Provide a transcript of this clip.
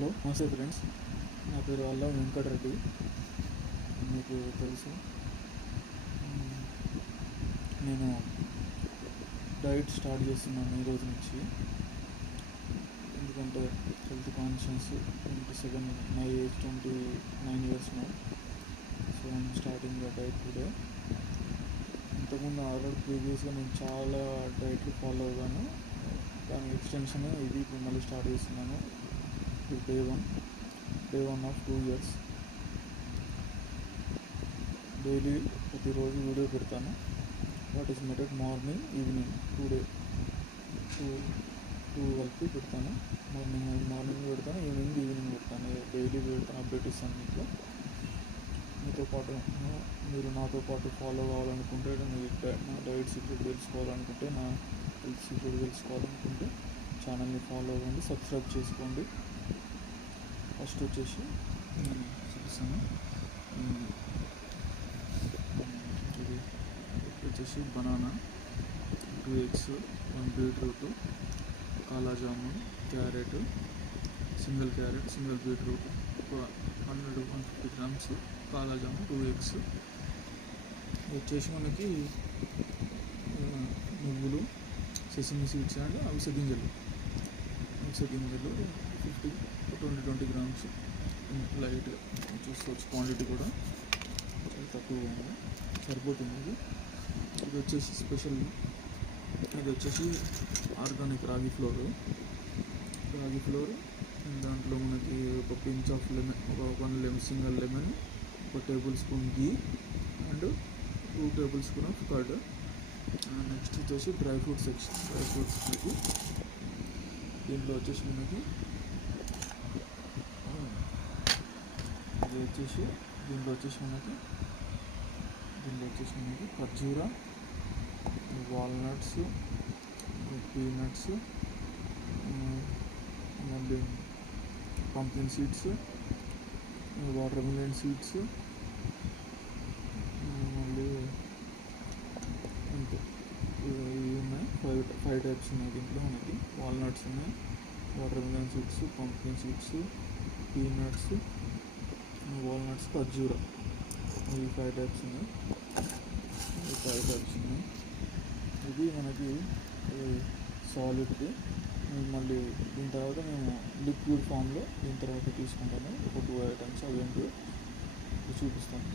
Hello నమస్తే friends, నా పేరు అల్లా వెంకటరెడ్డి. మీకు తెలుసు, నేను డైట్ స్టార్ట్ చేస్తున్నాను ఈ రోజు నుంచి. ఎందుకంటే health conscious. 27, my age 29 years now. So I'm starting the diet today. ఇంతకుముందు ఆల్రెడీ ప్రీవియస్గా నేను చాలా డైట్లు ఫాలో అవ్వాను. దాని ఎక్స్టెన్షన్ ఇది ఇప్పుడు మళ్ళీ స్టార్ట్ చేస్తున్నాను. ఇది day one of 2 years. Daily ప్రతిరోజు వీడియో పెడతాను. What is method morning evening 2 కలిపి పెడతాను. మార్నింగ్ పెడతాను, ఈవినింగ్ పెడతాను. డైలీ పెడతాను, అప్డేట్ ఇస్తాను మీకు. మీతో పాటు మీరు నాతో పాటు ఫాలో కావాలనుకుంటే, నా డైట్ సీక్రెట్ తెలుసుకోవాలనుకుంటే, నా హెల్త్ సీక్రెట్ తెలుసుకోవాలనుకుంటే ఛానల్ని ఫాలో అవ్వండి, సబ్స్క్రైబ్ చేసుకోండి. ఫస్ట్ వచ్చేసి చూపిస్తాను. ఇది వచ్చేసి బనానా, 2 eggs, 1 beetroot, కాలా జామున్, క్యారెట్, సింగిల్ బీట్రూట్, ఒక 100-150 grams కాలా జామున్, 2 eggs. ఇది వచ్చేసి మనకి నువ్వులు, సెసమి సీడ్స్ అండ్ అవిసె గింజలు 20 grams. లైట్గా చూసుకోవచ్చు, క్వాంటిటీ కూడా చాలా తక్కువగా ఉంది, సరిపోతుంది. ఇది వచ్చేసి స్పెషల్. ఇది వచ్చేసి ఆర్గానిక్ రాగి ఫ్లోర్. దాంట్లో మనకి ఒక పించ్ ఆఫ్ లెమన్, ఒక single lemon, 1 tablespoon ghee and 2 tablespoon of curd. Next వచ్చేసి డ్రై ఫ్రూట్స్ మనకి దీంట్లో వచ్చేసి మనకి దీంట్లో వచ్చేసి మనకి ఖర్జూర, వాల్నట్స్, పీనట్స్, మళ్ళీ pumpkin seeds, water melon seeds, మళ్ళీ అంతే. ఇవి ఉన్నాయి, 5 types ఉన్నాయి దీంట్లో మనకి. వాల్నట్స్ ఉన్నాయి, water melon seeds, pumpkin seeds, peanuts, walnuts, ఖర్జూర. ఇవి 5 types ఉన్నాయి. ఇది మనకి సాలిడ్ది. మళ్ళీ దీని తర్వాత మేము లిక్విడ్ ఫామ్లో దీని తర్వాత తీసుకుంటాము. ఒక 2 items అవి ఏంటో చూపిస్తాను.